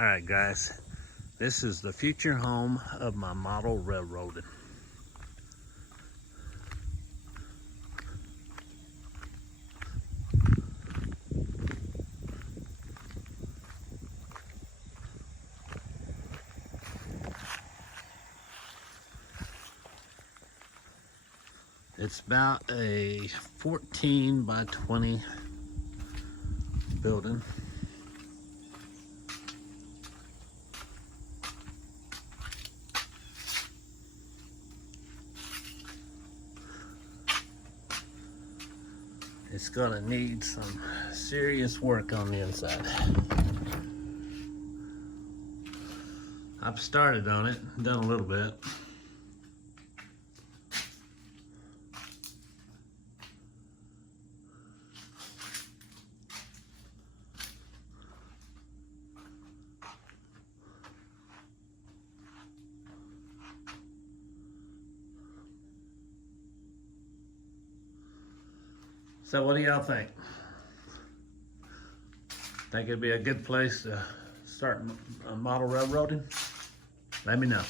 All right, guys, this is the future home of my model railroading. It's about a 14 by 20 building. It's gonna need some serious work on the inside. I've started on it, done a little bit. So what do y'all think? Think it'd be a good place to start model railroading? Let me know.